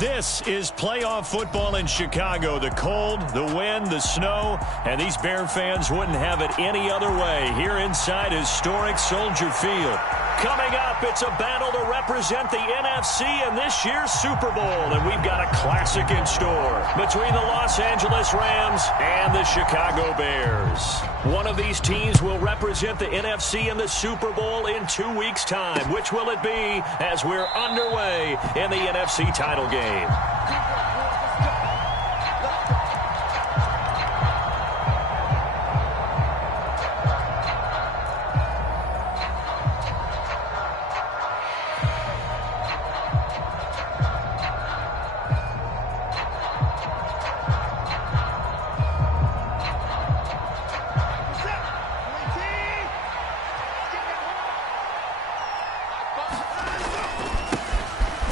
This is playoff football in Chicago. The cold, the wind, the snow, and these Bear fans wouldn't have it any other way here inside historic Soldier Field. Coming up, it's a battle to represent the NFC in this year's Super Bowl, and we've got a classic in store between the Los Angeles Rams and the Chicago Bears. One of these teams will represent the NFC in the Super Bowl in 2 weeks' time. Which will it be as we're underway in the NFC title game?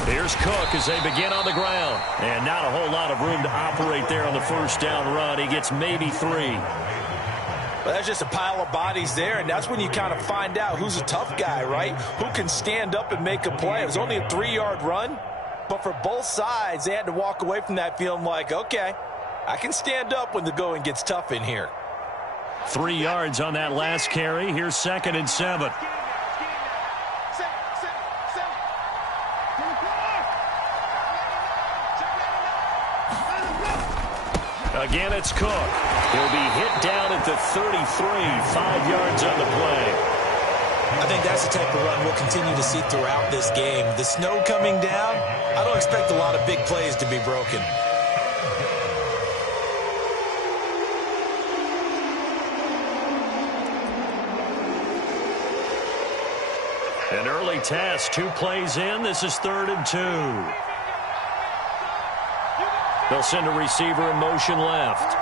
Here's Cook as they begin on the ground. And not a whole lot of room to operate there on the first down run. He gets maybe 3. Well, that's just a pile of bodies there, and that's when you kind of find out who's a tough guy, right? Who can stand up and make a play. It was only a 3-yard run, but for both sides, they had to walk away from that feeling like, okay, I can stand up when the going gets tough in here. 3 yards on that last carry. Here's 2nd and 7. Again, it's Cook. He'll be hit down at the 33, 5 yards on the play. I think that's the type of run we'll continue to see throughout this game. The snow coming down, I don't expect a lot of big plays to be broken. An early test, 2 plays in. This is 3rd and 2. They'll send a receiver in motion left.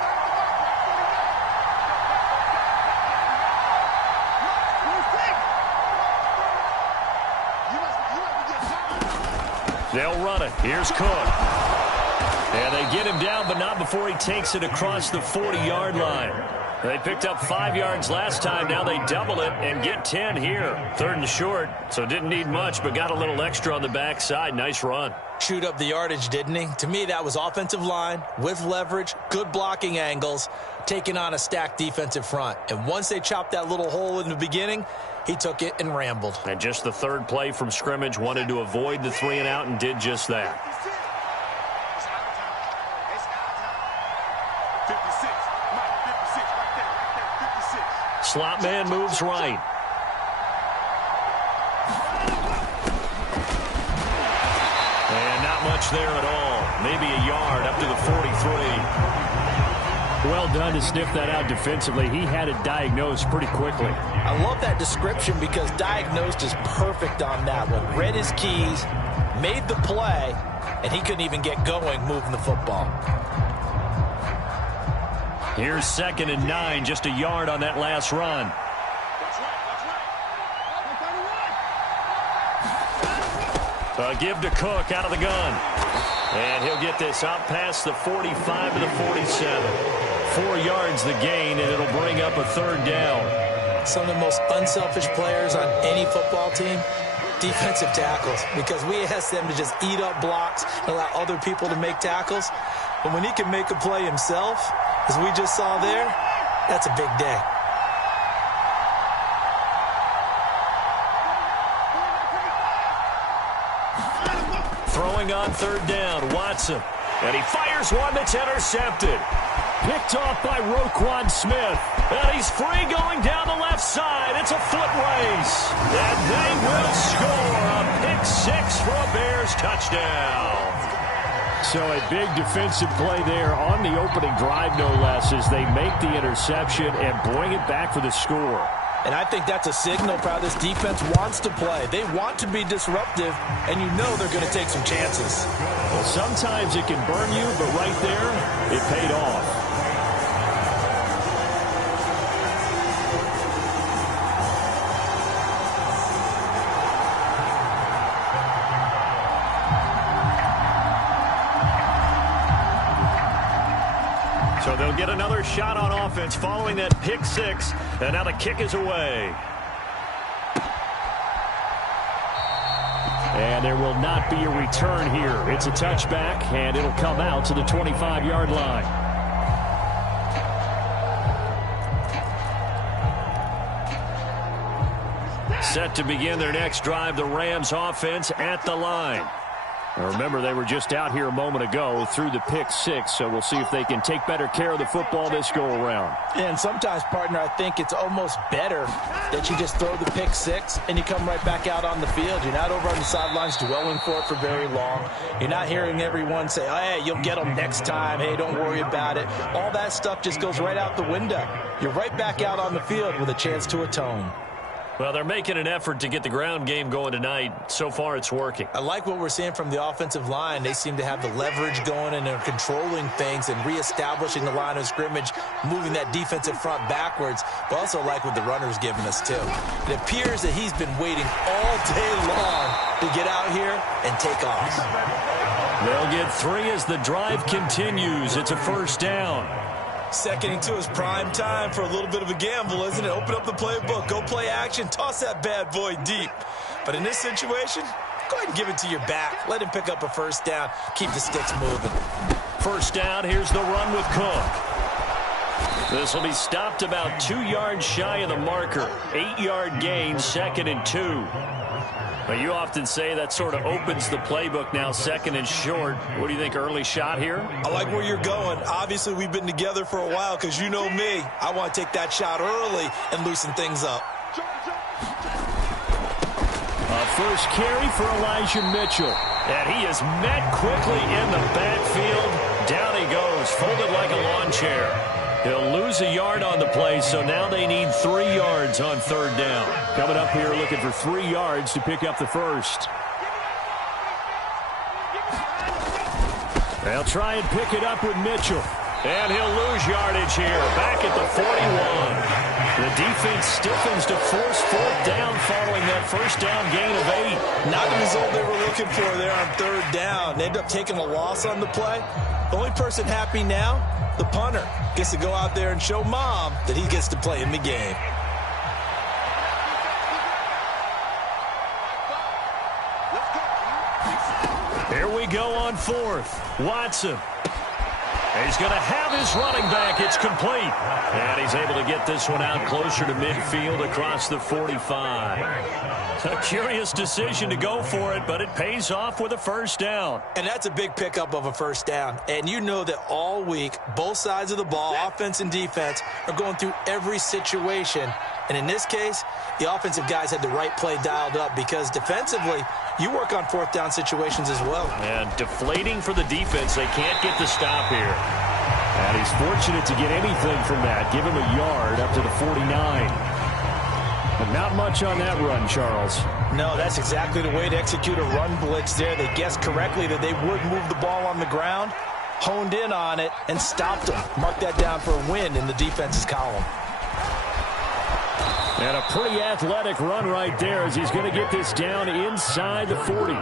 They'll run it. Here's Cook. And they get him down, but not before he takes it across the 40-yard line. They picked up 5 yards last time. Now they double it and get 10 here. 3rd and short, so didn't need much, but got a little extra on the backside. Nice run. Chewed up the yardage, didn't he? To me, that was offensive line with leverage, good blocking angles, taking on a stacked defensive front. And once they chopped that little hole in the beginning, he took it and rambled. And just the 3rd play from scrimmage, wanted to avoid the 3 and out and did just that. Slot man moves right. And not much there at all. Maybe a yard up to the 43. Well done to sniff that out defensively. He had it diagnosed pretty quickly. I love that description because diagnosed is perfect on that one. Read his keys, made the play, and he couldn't even get going moving the football. Here's 2nd and 9, just a yard on that last run. A give to Cook out of the gun. And he'll get this out past the 45 to the 47. 4 yards the gain, and it'll bring up a 3rd down. Some of the most unselfish players on any football team, defensive tackles, because we ask them to just eat up blocks and allow other people to make tackles. But when he can make a play himself, as we just saw there, that's a big day. Throwing on 3rd down, Watson. And he fires one that's intercepted. Picked off by Roquan Smith. And he's free going down the left side. It's a foot race. And they will score a pick 6 for a Bears touchdown. So a big defensive play there on the opening drive, no less, as they make the interception and bring it back for the score. And I think that's a signal for how this defense wants to play. They want to be disruptive, and you know they're going to take some chances. Well, sometimes it can burn you, but right there, it paid off. So they'll get another shot on offense following that pick 6, and now the kick is away. And there will not be a return here. It's a touchback, and it'll come out to the 25-yard line. Set to begin their next drive, the Rams offense at the line. Now remember, they were just out here a moment ago through the pick six, so we'll see if they can take better care of the football this go-around. And sometimes, partner, I think it's almost better that you just throw the pick six and you come right back out on the field. You're not over on the sidelines dwelling for it for very long. You're not hearing everyone say, oh, hey, you'll get them next time. Hey, don't worry about it. All that stuff just goes right out the window. You're right back out on the field with a chance to atone. Well, they're making an effort to get the ground game going tonight. So far, it's working. I like what we're seeing from the offensive line. They seem to have the leverage going, and they're controlling things and reestablishing the line of scrimmage, moving that defensive front backwards. But also like what the runner's giving us, too. It appears that he's been waiting all day long to get out here and take off. They'll get 3 as the drive continues. It's a first down. Second and 2 is prime time for a little bit of a gamble, isn't it? Open up the playbook, go play action, toss that bad boy deep. But in this situation, go ahead and give it to your back. Let him pick up a first down. Keep the sticks moving. First down, here's the run with Cook. This will be stopped about 2 yards shy of the marker. 8-yard gain, 2nd and 2. But you often say that sort of opens the playbook now, 2nd and short. What do you think, early shot here? I like where you're going. Obviously, we've been together for a while because you know me. I want to take that shot early and loosen things up. A first carry for Elijah Mitchell. And he is met quickly in the backfield. Down he goes, folded like a lawn chair. He'll lose a yard on the play, so now they need 3 yards on 3rd down. Coming up here looking for 3 yards to pick up the first. They'll try and pick it up with Mitchell. And he'll lose yardage here. Back at the 41. The defense stiffens to force 4th down following that first down gain of 8. Not the result they were looking for there on 3rd down. They end up taking a loss on the play. The only person happy now, the punter, gets to go out there and show mom that he gets to play in the game. Here we go on 4th. Watson. He's going to have his running back. It's complete. And he's able to get this one out closer to midfield across the 45. A curious decision to go for it, but it pays off with a first down. And that's a big pickup of a first down. And you know that all week, both sides of the ball, offense and defense, are going through every situation. And in this case, the offensive guys had the right play dialed up because defensively, you work on 4th down situations as well. And deflating for the defense. They can't get the stop here. And he's fortunate to get anything from that. Give him a yard up to the 49. But not much on that run, Charles. No, that's exactly the way to execute a run blitz there. They guessed correctly that they would move the ball on the ground, honed in on it, and stopped them. Mark that down for a win in the defense's column. And a pretty athletic run right there as he's going to get this down inside the 40.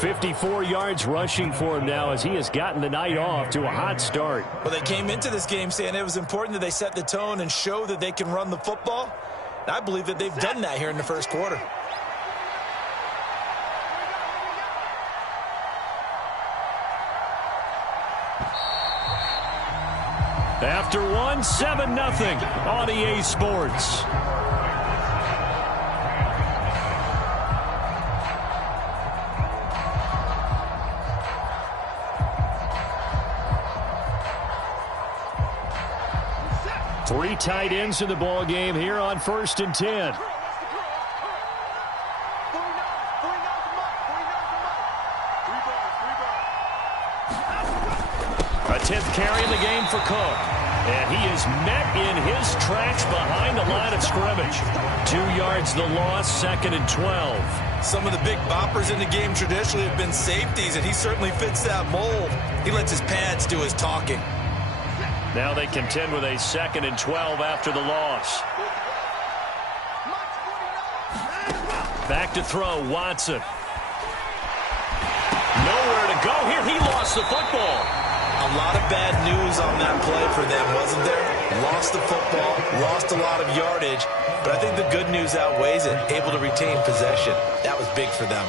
54 yards rushing for him now as he has gotten the night off to a hot start. Well, they came into this game saying it was important that they set the tone and show that they can run the football. And I believe that they've done that here in the first quarter. After one, 7-0 on EA Sports. Three tight ends in the ball game here on 1st and 10. A 10th carry in the game for Cook. And he is met in his tracks behind the line of scrimmage. 2 yards the loss, 2nd and 12. Some of the big boppers in the game traditionally have been safeties, and he certainly fits that mold. He lets his pads do his talking. Now they contend with a 2nd and 12 after the loss. Back to throw, Watson. Nowhere to go here. He lost the football. A lot of bad news on that play for them, wasn't there? Lost the football, lost a lot of yardage, but I think the good news outweighs it. Able to retain possession. That was big for them.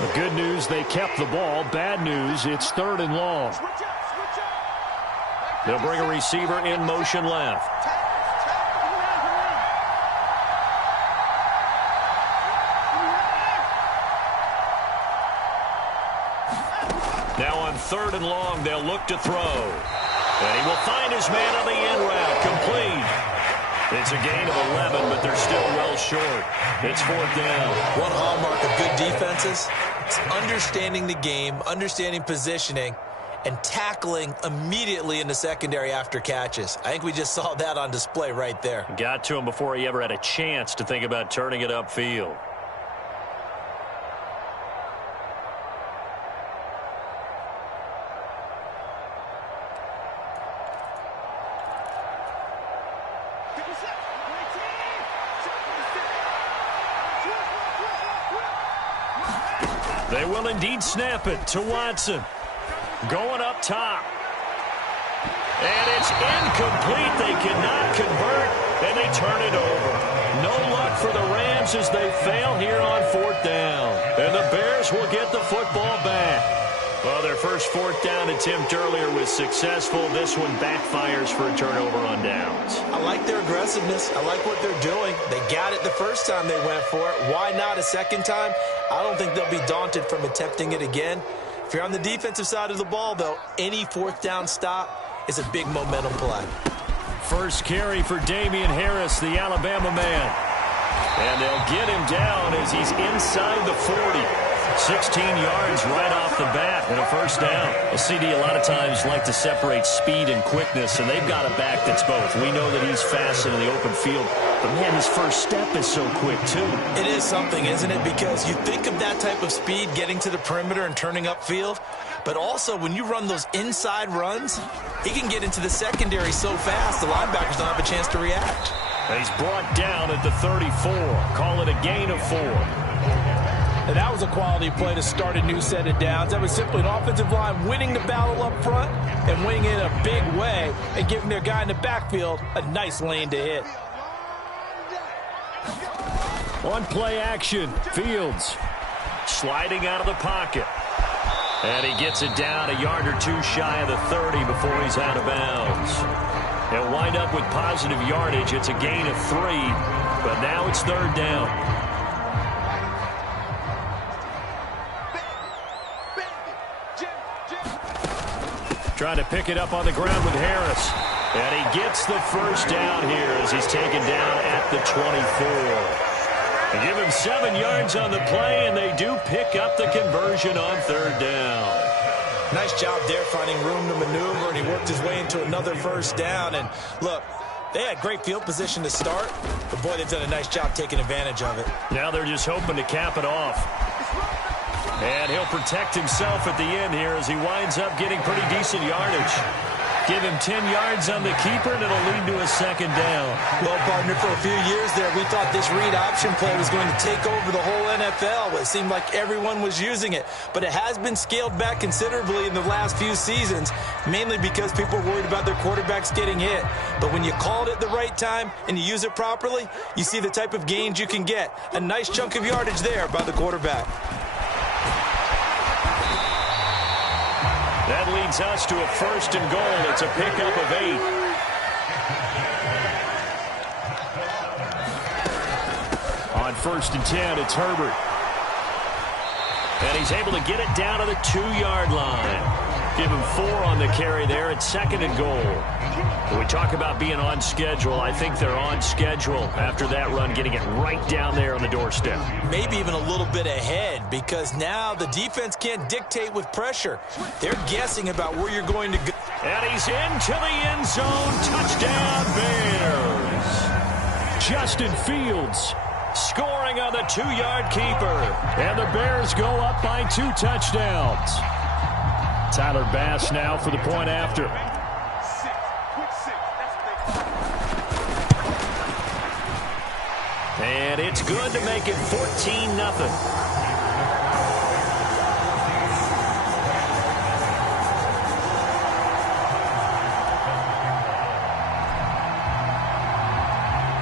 The good news, they kept the ball. Bad news, it's 3rd and long. They'll bring a receiver in motion left. Now on 3rd and long, they'll look to throw. And he will find his man on the in route. Complete. It's a gain of 11, but they're still well short. It's 4th down. One hallmark of good defenses is understanding the game, understanding positioning, and tackling immediately in the secondary after catches. I think we just saw that on display right there. Got to him before he ever had a chance to think about turning it upfield. They will indeed snap it to Watson. Going up top. And it's incomplete. They cannot convert, and they turn it over. No luck for the Rams as they fail here on 4th down. And the Bears will get the football back. Well, their first 4th down attempt earlier was successful. This one backfires for a turnover on downs. I like their aggressiveness. I like what they're doing. They got it the first time they went for it. Why not a second time? I don't think they'll be daunted from attempting it again. If you're on the defensive side of the ball, though, any 4th down stop is a big momentum play. First carry for Damian Harris, the Alabama man. And they'll get him down as he's inside the 40. 16 yards right off the bat and a first down. A CD a lot of times like to separate speed and quickness, and they've got a back that's both. We know that he's fast in the open field, but man, his first step is so quick too. It is something, isn't it? Because you think of that type of speed getting to the perimeter and turning upfield, but also when you run those inside runs, he can get into the secondary so fast the linebackers don't have a chance to react. He's brought down at the 34. Call it a gain of 4. And that was a quality play to start a new set of downs. That was simply an offensive line winning the battle up front and winning it in a big way and giving their guy in the backfield a nice lane to hit. On play action, Fields sliding out of the pocket. And he gets it down a yard or two shy of the 30 before he's out of bounds. They'll wind up with positive yardage. It's a gain of 3, but now it's 3rd down. Trying to pick it up on the ground with Harris. And he gets the first down here as he's taken down at the 24. They give him 7 yards on the play, and they do pick up the conversion on 3rd down. Nice job there finding room to maneuver, and he worked his way into another first down. And look, they had great field position to start, but boy, they've done a nice job taking advantage of it. Now they're just hoping to cap it off. And he'll protect himself at the end here as he winds up getting pretty decent yardage. Give him 10 yards on the keeper, and it'll lead to a 2nd down. Well, partner, for a few years there, we thought this read option play was going to take over the whole NFL. It seemed like everyone was using it. But it has been scaled back considerably in the last few seasons, mainly because people are worried about their quarterbacks getting hit. But when you call it at the right time and you use it properly, you see the type of gains you can get. A nice chunk of yardage there by the quarterback. That leads us to a 1st and goal. It's a pickup of 8. On 1st and 10, it's Herbert. And he's able to get it down to the 2-yard line. Give him 4 on the carry there at 2nd and goal. When we talk about being on schedule, I think they're on schedule after that run, getting it right down there on the doorstep. Maybe even a little bit ahead, because now the defense can't dictate with pressure. They're guessing about where you're going to go. And he's into the end zone. Touchdown, Bears. Justin Fields scoring on the 2-yard keeper. And the Bears go up by 2 touchdowns. Tyler Bass now for the point after. And it's good to make it 14-0.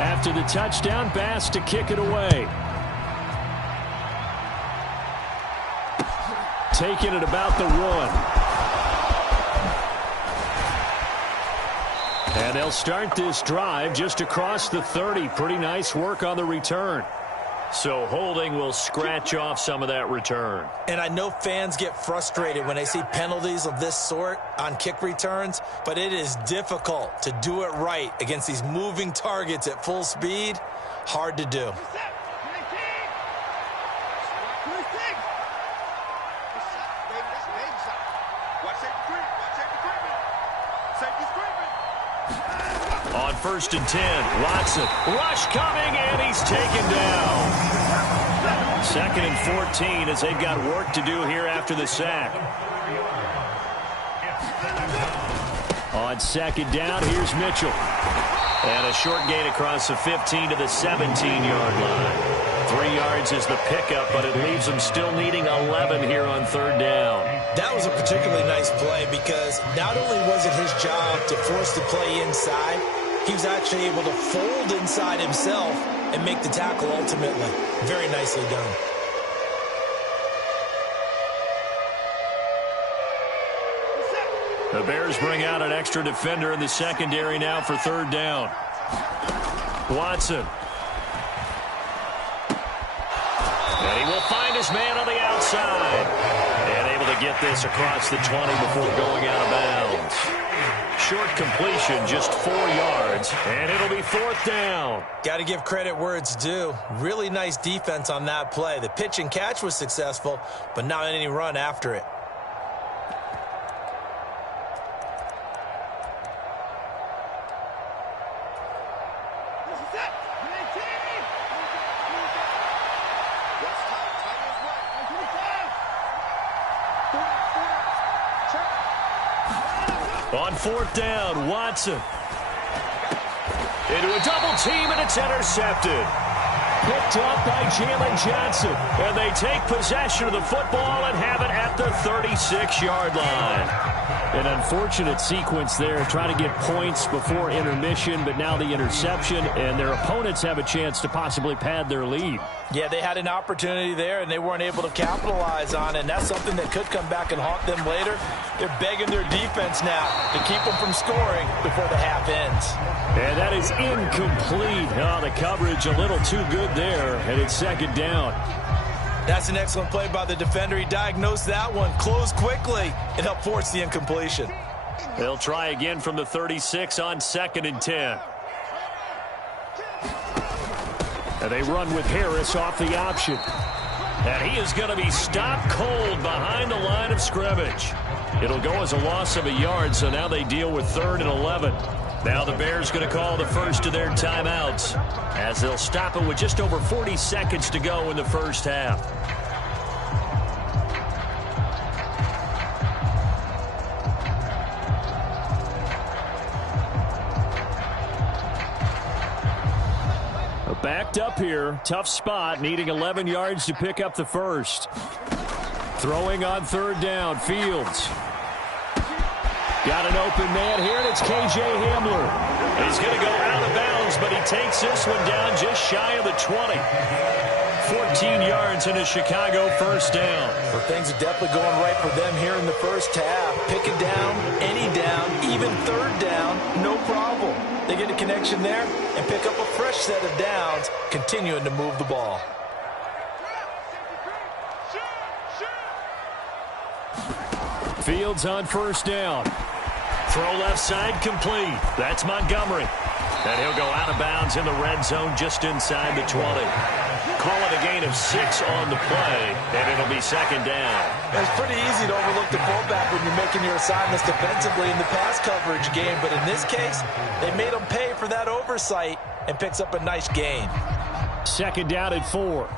After the touchdown, Bass to kick it away. Taking it about the 1. And they'll start this drive just across the 30. Pretty nice work on the return. So holding will scratch off some of that return. And I know fans get frustrated when they see penalties of this sort on kick returns, but it is difficult to do it right against these moving targets at full speed. Hard to do. On 1st and 10, Watson. Rush coming, and he's taken down. 2nd and 14 as they've got work to do here after the sack. On 2nd down, here's Mitchell. And a short gain across the 15 to the 17-yard line. 3 yards is the pickup, but it leaves them still needing 11 here on 3rd down. That was a particularly nice play because not only was it his job to force the play inside, he was actually able to fold inside himself and make the tackle ultimately. Very nicely done. The Bears bring out an extra defender in the secondary now for 3rd down. Watson. And he will find his man on the outside. And able to get this across the 20 before going out of bounds. Short completion, just 4 yards, and it'll be 4th down. Got to give credit where it's due. Really nice defense on that play. The pitch and catch was successful, but not any run after it. On 4th down, Watson. Into a double team, and it's intercepted. Picked up by Jalen Johnson. And they take possession of the football and have it at the 36-yard line. An unfortunate sequence there, trying to get points before intermission, but now the interception, and their opponents have a chance to possibly pad their lead. Yeah, they had an opportunity there, and they weren't able to capitalize on it, and that's something that could come back and haunt them later. They're begging their defense now to keep them from scoring before the half ends. And that is incomplete. Oh, the coverage a little too good there, and it's 2nd down. That's an excellent play by the defender. He diagnosed that one, closed quickly, and helped force the incompletion. They'll try again from the 36 on 2nd and 10. And they run with Harris off the option. And he is going to be stopped cold behind the line of scrimmage. It'll go as a loss of a yard, so now they deal with 3rd and 11. Now the Bears going to call the first of their timeouts as they'll stop it with just over 40 seconds to go in the first half. Backed up here, tough spot, needing 11 yards to pick up the first. Throwing on 3rd down, Fields. Got an open man here, and it's K.J. Hamler. He's going to go out of bounds, but he takes this one down just shy of the 20. 14 yards in a Chicago 1st down. Well, things are definitely going right for them here in the first half. Pick it down, any down, even 3rd down, no problem. They get a connection there and pick up a fresh set of downs, continuing to move the ball. Fields on 1st down. Throw left side complete. That's Montgomery. And he'll go out of bounds in the red zone just inside the 20. Call it a gain of 6 on the play, and it'll be 2nd down. It's pretty easy to overlook the fullback when you're making your assignments defensively in the pass coverage game, but in this case, they made him pay for that oversight and picks up a nice gain. 2nd down at 4.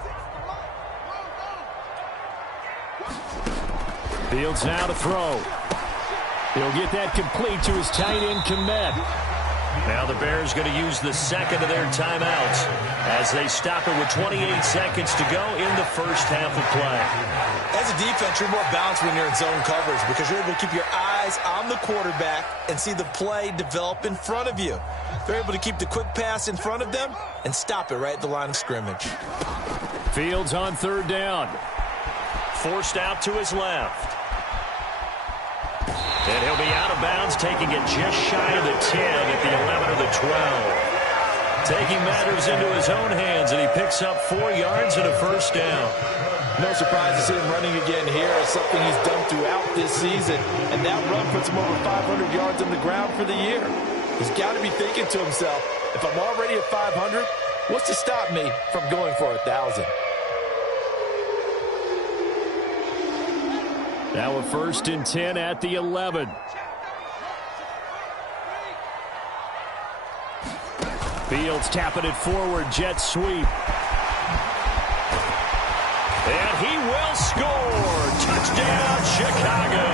Fields now to throw. He'll get that complete to his tight end, Kmet. Now the Bears going to use the 2nd of their timeouts as they stop it with 28 seconds to go in the first half of play. As a defense, you're more balanced when you're in zone coverage because you're able to keep your eyes on the quarterback and see the play develop in front of you. They're able to keep the quick pass in front of them and stop it right at the line of scrimmage. Fields on 3rd down. forced out to his left. And he'll be out of bounds, taking it just shy of the 10 at the 11 of the 12. Taking matters into his own hands, and he picks up 4 yards and a first down. No surprise to see him running again here. It's something he's done throughout this season. And that run puts him over 500 yards on the ground for the year. He's got to be thinking to himself, if I'm already at 500, what's to stop me from going for 1,000? Now a 1st and 10 at the 11. Fields tapping it forward, jet sweep. And he will score. Touchdown, Chicago.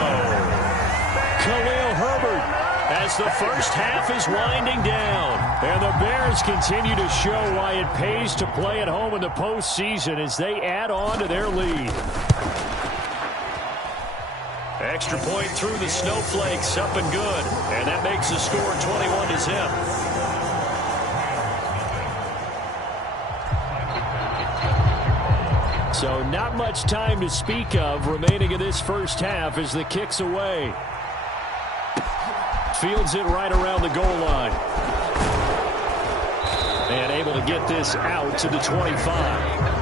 Khalil Herbert as the first half is winding down. And the Bears continue to show why it pays to play at home in the postseason as they add on to their lead. Extra point through the snowflakes, up and good. And that makes the score 21-0. So not much time to speak of remaining in this first half as the kick's away. Fields it right around the goal line. And able to get this out to the 25.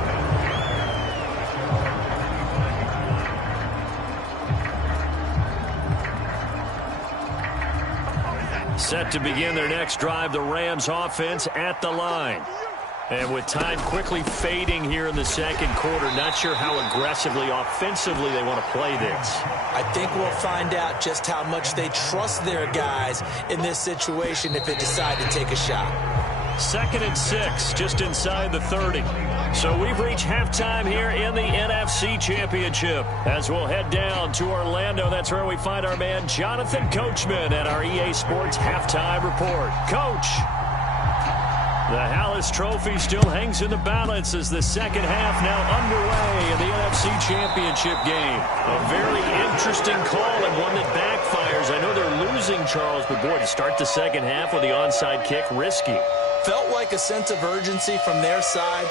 Set to begin their next drive, the Rams offense at the line. And with time quickly fading here in the second quarter, not sure how aggressively, offensively they want to play this. I think we'll find out just how much they trust their guys in this situation if they decide to take a shot. 2nd and 6, just inside the 30. So we've reached halftime here in the NFC Championship. As we'll head down to Orlando, that's where we find our man Jonathan Coachman at our EA Sports Halftime Report. Coach, the Hallis Trophy still hangs in the balance as the second half now underway in the NFC Championship game. A very interesting call and one that backfires. I know they're losing, Charles, but boy, to start the second half with the onside kick, risky. Felt like a sense of urgency from their side,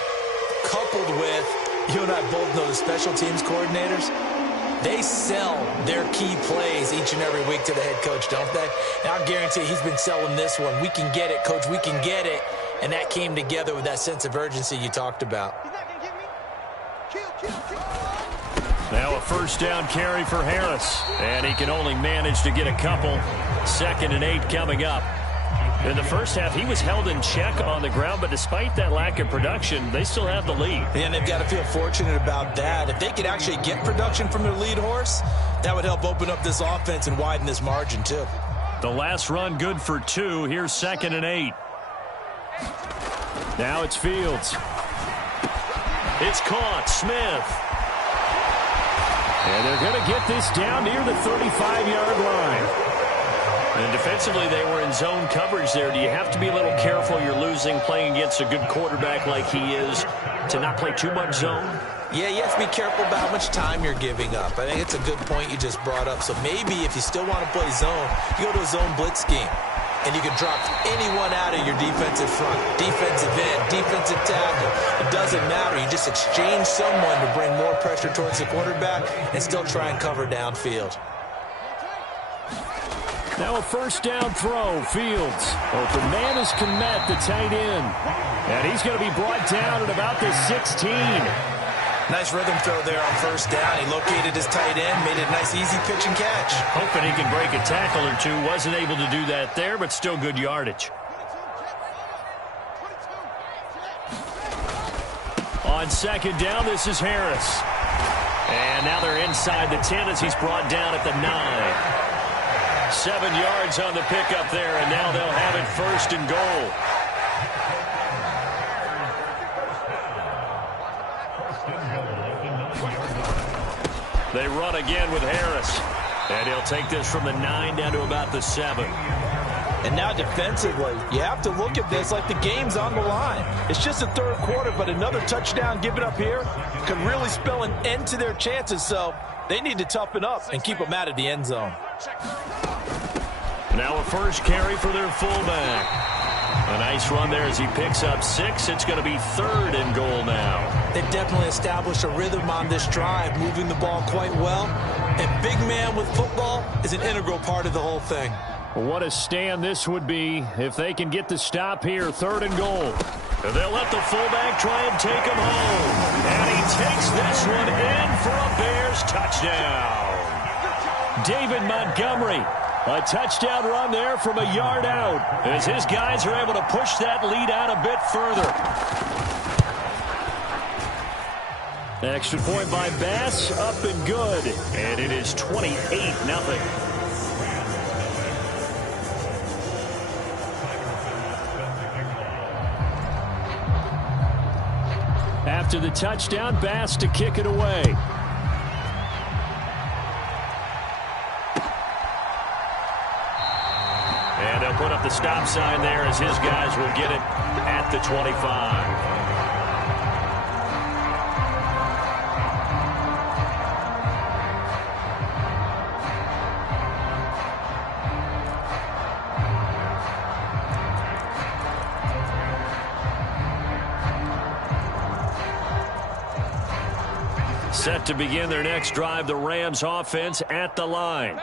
coupled with, you and I both know the special teams coordinators, they sell their key plays each and every week to the head coach, don't they? And I guarantee he's been selling this one. We can get it, coach, we can get it. And that came together with that sense of urgency you talked about. Now a first down carry for Harris. And he can only manage to get a couple. 2nd and 8 coming up. In the first half, he was held in check on the ground, but despite that lack of production, they still have the lead. And they've got to feel fortunate about that. If they could actually get production from their lead horse, that would help open up this offense and widen this margin, too. The last run good for 2. Here's 2nd and 8. Now it's Fields. It's caught. Smith. And they're going to get this down near the 35-yard line. And defensively, they were in zone coverage there. Do you have to be a little careful? You're losing, playing against a good quarterback like he is, to not play too much zone? Yeah, you have to be careful about how much time you're giving up. I think it's a good point you just brought up. So maybe if you still want to play zone, you go to a zone blitz scheme. And you can drop anyone out of your defensive front, defensive end, defensive tackle. It doesn't matter. You just exchange someone to bring more pressure towards the quarterback and still try and cover downfield. Now a first down throw. Fields. Open man is Kmet, the tight end. And he's going to be brought down at about the 16. Nice rhythm throw there on first down. He located his tight end, made it a nice easy pitch and catch. Hoping he can break a tackle or two. Wasn't able to do that there, but still good yardage. On 2nd down, this is Harris. And now they're inside the 10 as he's brought down at the 9. 7 yards on the pickup there, and now they'll have it 1st and goal. They run again with Harris. And he'll take this from the 9 down to about the 7. And now defensively, you have to look at this like the game's on the line. It's just the 3rd quarter, but another touchdown given up here could really spell an end to their chances. So they need to toughen up and keep them out of the end zone. Now a first carry for their fullback. A nice run there as he picks up 6. It's going to be 3rd and goal now. They've definitely established a rhythm on this drive, moving the ball quite well. And big man with football is an integral part of the whole thing. What a stand this would be if they can get the stop here. 3rd and goal. They'll let the fullback try and take him home. And he takes this one in for a Bears touchdown. David Montgomery, a touchdown run there from a yard out as his guys are able to push that lead out a bit further. Extra point by Bass, up and good. And it is 28-0. After the touchdown, Bass to kick it away. And they'll put up the stop sign there as his guys will get it at the 25. Set to begin their next drive, the Rams offense at the line.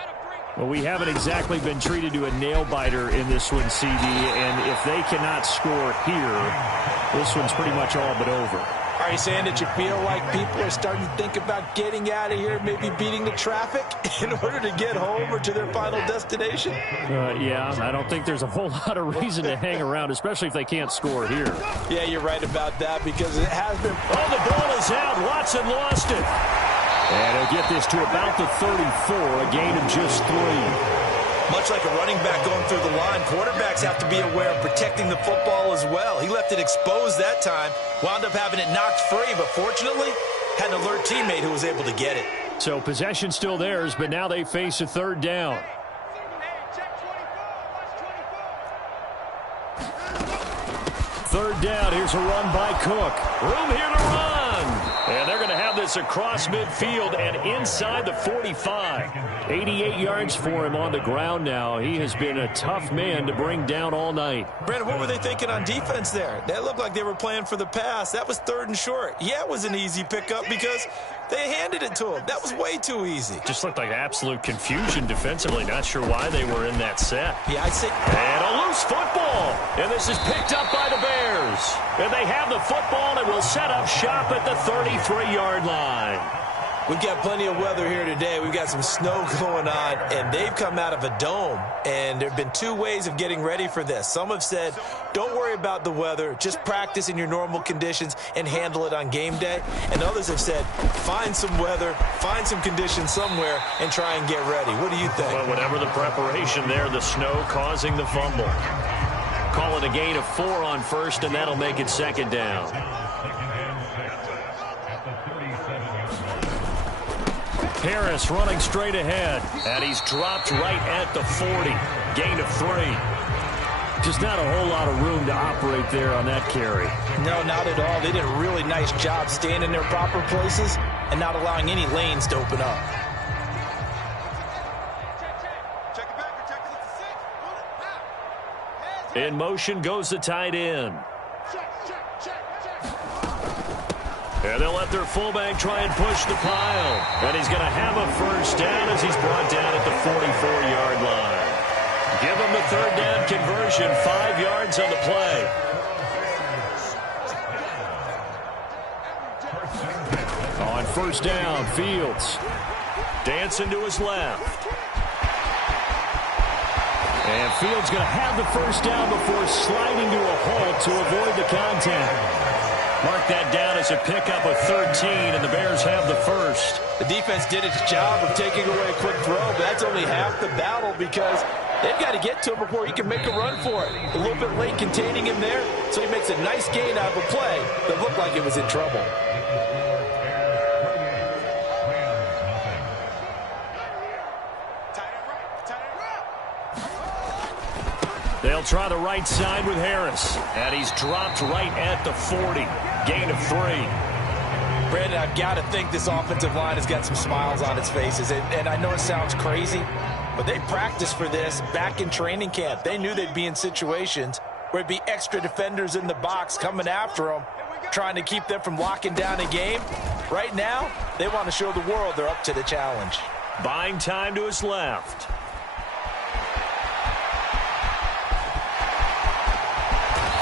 Well, we haven't exactly been treated to a nail-biter in this one, CD, and if they cannot score here, this one's pretty much all but over. Are you saying that you feel like people are starting to think about getting out of here, maybe beating the traffic in order to get home or to their final destination? Yeah, I don't think there's a whole lot of reason to hang around, especially if they can't score here. Yeah, you're right about that because it has been... Oh, the ball is out. Watson lost it. And he'll get this to about the 34, a gain of just 3. Much like a running back going through the line, quarterbacks have to be aware of protecting the football as well. He left it exposed that time, wound up having it knocked free, but fortunately had an alert teammate who was able to get it. So possession still theirs, but now they face a 3rd down. Third down, here's a run by Cook. Room here to run. And they're going to have this across midfield and inside the 45. 88 yards for him on the ground now. He has been a tough man to bring down all night. Brandon, what were they thinking on defense there? That looked like they were playing for the pass. That was 3rd and short. Yeah, it was an easy pickup because they handed it to him. That was way too easy. Just looked like absolute confusion defensively. Not sure why they were in that set. Yeah, I'd say... And a loose football. And this is picked up by the Bears. And they have the football and will set up shop at the 33-yard line. We've got plenty of weather here today. We've got some snow going on, and they've come out of a dome. And there have been 2 ways of getting ready for this. Some have said, don't worry about the weather. Just practice in your normal conditions and handle it on game day. And others have said, find some weather, find some conditions somewhere, and try and get ready. What do you think? Well, whatever the preparation there, the snow causing the fumble. Call it a gain of 4 on first, and that'll make it 2nd down. Harris running straight ahead, and he's dropped right at the 40. Gain of 3. Just not a whole lot of room to operate there on that carry. No, not at all. They did a really nice job staying in their proper places and not allowing any lanes to open up. In motion goes the tight end. And they'll let their fullback try and push the pile. And he's going to have a first down as he's brought down at the 44-yard line. Give him the 3rd down conversion, 5 yards on the play. On first down, Fields dancing to his left. And Fields going to have the first down before sliding to a halt to avoid the contact. Mark that down as a pickup of 13, and the Bears have the first. The defense did its job of taking away a quick throw, but that's only half the battle because they've got to get to him before he can make a run for it. A little bit late containing him there, so he makes a nice gain out of a play that looked like it was in trouble. They'll try the right side with Harris. And he's dropped right at the 40. Gain of 3. Brandon, I've got to think this offensive line has got some smiles on its faces. And I know it sounds crazy, but they practiced for this back in training camp. They knew they'd be in situations where it'd be extra defenders in the box coming after them, trying to keep them from locking down a game. Right now, they want to show the world they're up to the challenge. Buying time to his left.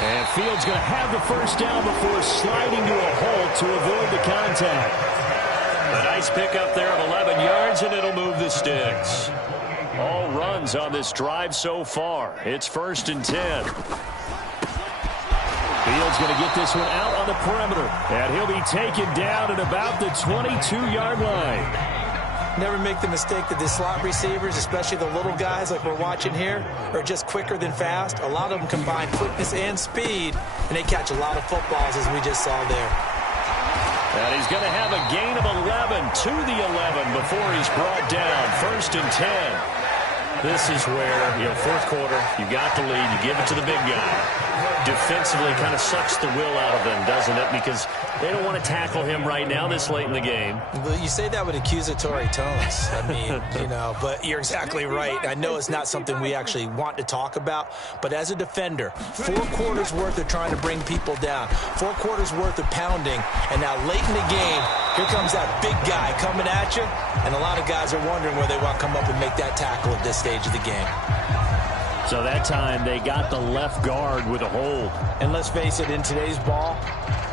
And Fields going to have the first down before sliding to a halt to avoid the contact. A nice pickup there of 11 yards, and it'll move the sticks. All runs on this drive so far. It's 1st and 10. Fields going to get this one out on the perimeter, and he'll be taken down at about the 22-yard line. Never make the mistake that the slot receivers, especially the little guys like we're watching here, are just quicker than fast. A lot of them combine quickness and speed, and they catch a lot of footballs, as we just saw there. And he's going to have a gain of 11 to the 11 before he's brought down. 1st and 10. This is where, fourth quarter, you got the lead, you give it to the big guy. Defensively kind of sucks the will out of them, doesn't it? Because they don't want to tackle him right now this late in the game. Well, you say that with accusatory tones. I mean, but you're exactly right. I know it's not something we actually want to talk about, but as a defender, 4 quarters worth of trying to bring people down, 4 quarters worth of pounding, and now late in the game, here comes that big guy coming at you, and a lot of guys are wondering where they want to come up and make that tackle at this stage of the game. So that time they got the left guard with a hold. And let's face it, in today's ball,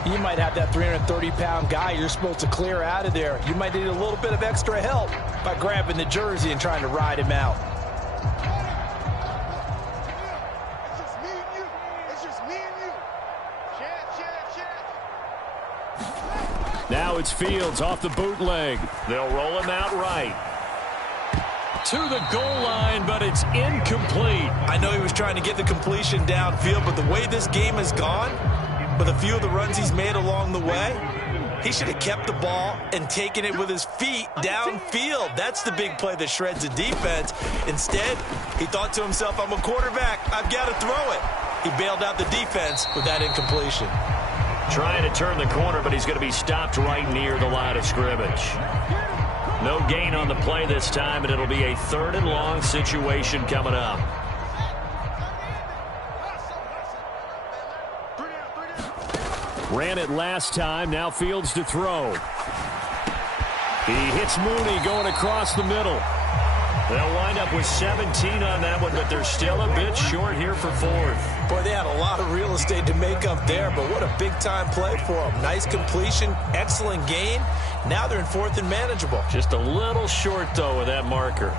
you might have that 330-pound guy you're supposed to clear out of there. You might need a little bit of extra help by grabbing the jersey and trying to ride him out. Now it's Fields off the bootleg. They'll roll him out right. To the goal line, but it's incomplete. I know he was trying to get the completion downfield, but the way this game has gone, with a few of the runs he's made along the way, he should have kept the ball and taken it with his feet downfield. That's the big play that shreds the defense. Instead, he thought to himself, I'm a quarterback, I've got to throw it. He bailed out the defense with that incompletion. Trying to turn the corner, but he's going to be stopped right near the line of scrimmage. No gain on the play this time, and it'll be a 3rd and long situation coming up. Ran it last time, now Fields to throw. He hits Mooney going across the middle. They'll wind up with 17 on that one, but they're still a bit short here for 4th. Boy, they had a lot of real estate to make up there, but what a big-time play for them. Nice completion, excellent gain. Now they're in 4th and manageable. Just a little short, though, with that marker.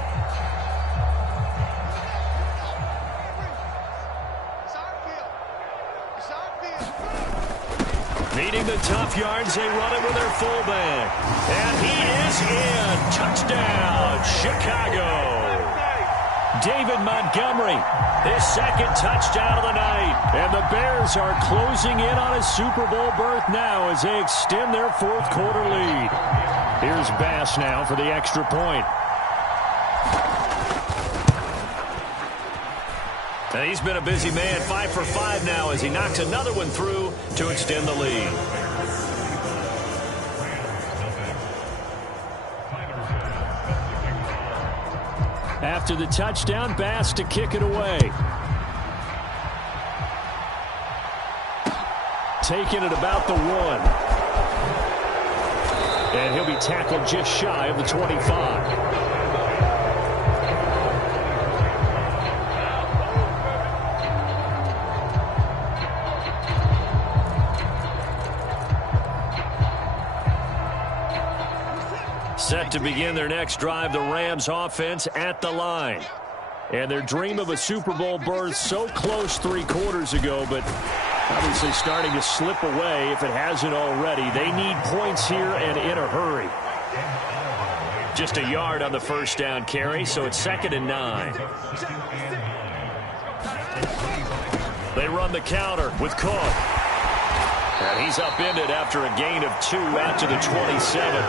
Needing the tough yards, they run it with their fullback. And he is in. Touchdown, Chicago. David Montgomery, his 2nd touchdown of the night. And the Bears are closing in on a Super Bowl berth now as they extend their 4th quarter lead. Here's Bass now for the extra point. And he's been a busy man, 5 for 5 now as he knocks another one through to extend the lead. After the touchdown, Bass to kick it away. Taking it about the 1. And he'll be tackled just shy of the 25. Set to begin their next drive, the Rams offense at the line. And their dream of a Super Bowl berth so close 3 quarters ago, but obviously starting to slip away if it hasn't already. They need points here and in a hurry. Just a yard on the first down carry, so it's 2nd and 9. They run the counter with Cook. And he's upended after a gain of 2 out to the 27.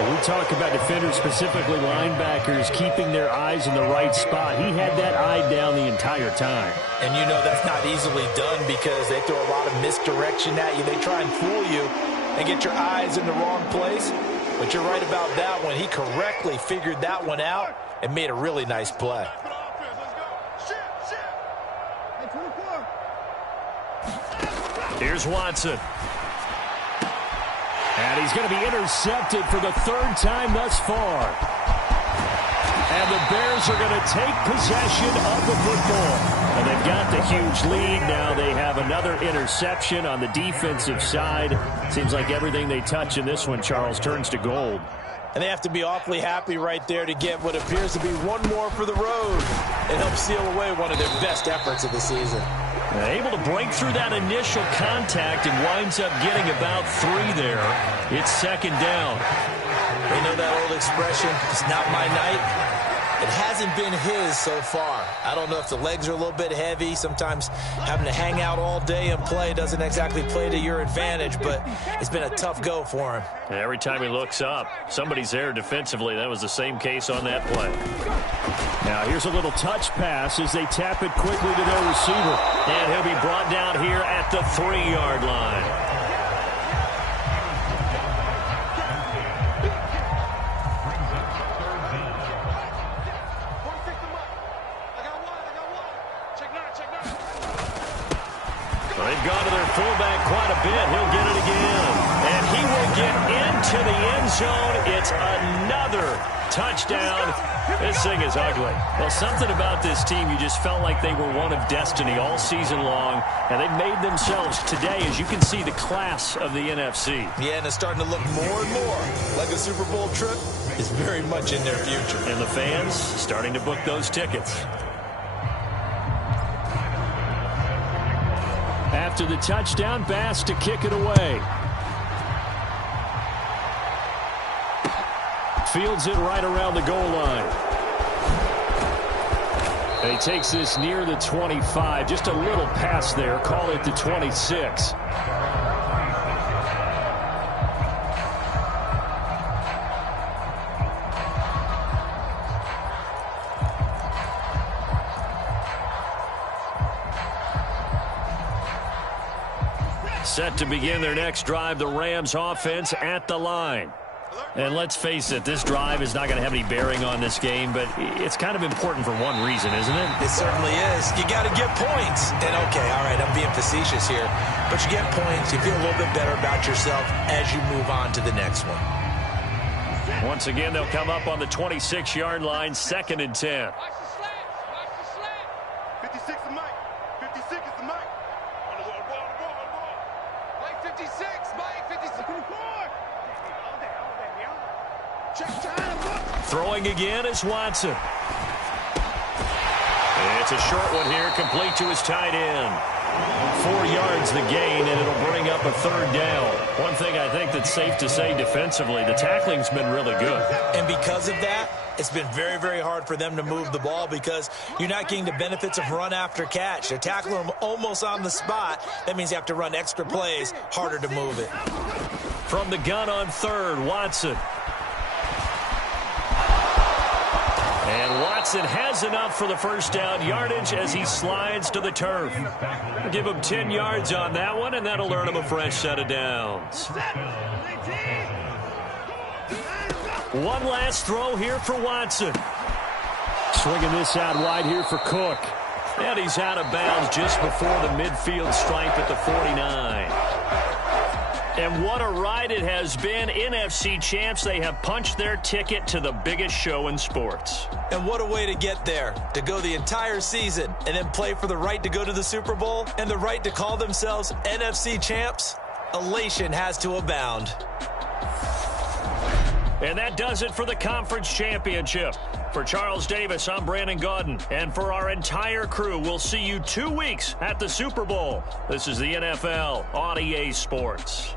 We talk about defenders, specifically linebackers, keeping their eyes in the right spot. He had that eye down the entire time. And you know that's not easily done because they throw a lot of misdirection at you. They try and fool you and get your eyes in the wrong place. But you're right about that one. He correctly figured that one out and made a really nice play. Here's Watson. And he's going to be intercepted for the third time thus far. And the Bears are going to take possession of the football. And they've got the huge lead. Now they have another interception on the defensive side. Seems like everything they touch in this one, Charles, turns to gold. And they have to be awfully happy right there to get what appears to be one more for the road and help seal away one of their best efforts of the season. Able to break through that initial contact and winds up getting about 3 there. It's second down. They know that old expression, it's not my night. It hasn't been his so far. I don't know if the legs are a little bit heavy. Sometimes having to hang out all day and play doesn't exactly play to your advantage, but it's been a tough go for him. And every time he looks up, somebody's there defensively. That was the same case on that play. Now here's a little touch pass as they tap it quickly to their receiver. And he'll be brought down here at the 3-yard line. They've gone to their fullback quite a bit. He'll get it again. And he will get into the end zone. It's another touchdown. This thing is ugly. Well, something about this team, you just felt like they were one of destiny all season long. And they've made themselves today, as you can see, the class of the NFC. Yeah, and it's starting to look more and more like a Super Bowl trip is very much in their future. And the fans starting to book those tickets. After the touchdown, Bass to kick it away. Fields it right around the goal line. And he takes this near the 25. Just a little pass there. Call it the 26. Set to begin their next drive, the Rams offense at the line. And let's face it, this drive is not going to have any bearing on this game, but it's kind of important for one reason, isn't it? It certainly is. You got to get points. And okay, all right, I'm being facetious here, but you get points, you feel a little bit better about yourself as you move on to the next one. Once again, they'll come up on the 26-yard line, 2nd and 10. 56 is Mike. 56 is the Mike. On the ball. Mike 56, Mike 56. Throwing again is Watson. It's a short one here, complete to his tight end. 4 yards the gain, and it'll bring up a 3rd down. One thing I think that's safe to say defensively, the tackling's been really good. And because of that, it's been very, very hard for them to move the ball because you're not getting the benefits of run after catch. They're tackling them almost on the spot. That means you have to run extra plays, harder to move it. From the gun on 3rd, Watson. And Watson has enough for the first down yardage as he slides to the turf. We'll give him 10 yards on that one, and that'll earn him a fresh set of downs. One last throw here for Watson. Swinging this out wide here for Cook. And he's out of bounds just before the midfield stripe at the 49. And what a ride it has been. NFC champs, they have punched their ticket to the biggest show in sports. And what a way to get there, to go the entire season and then play for the right to go to the Super Bowl and the right to call themselves NFC champs. Elation has to abound. And that does it for the conference championship. For Charles Davis, I'm Brandon Gaudin. And for our entire crew, we'll see you 2 weeks at the Super Bowl. This is the NFL on EA Sports.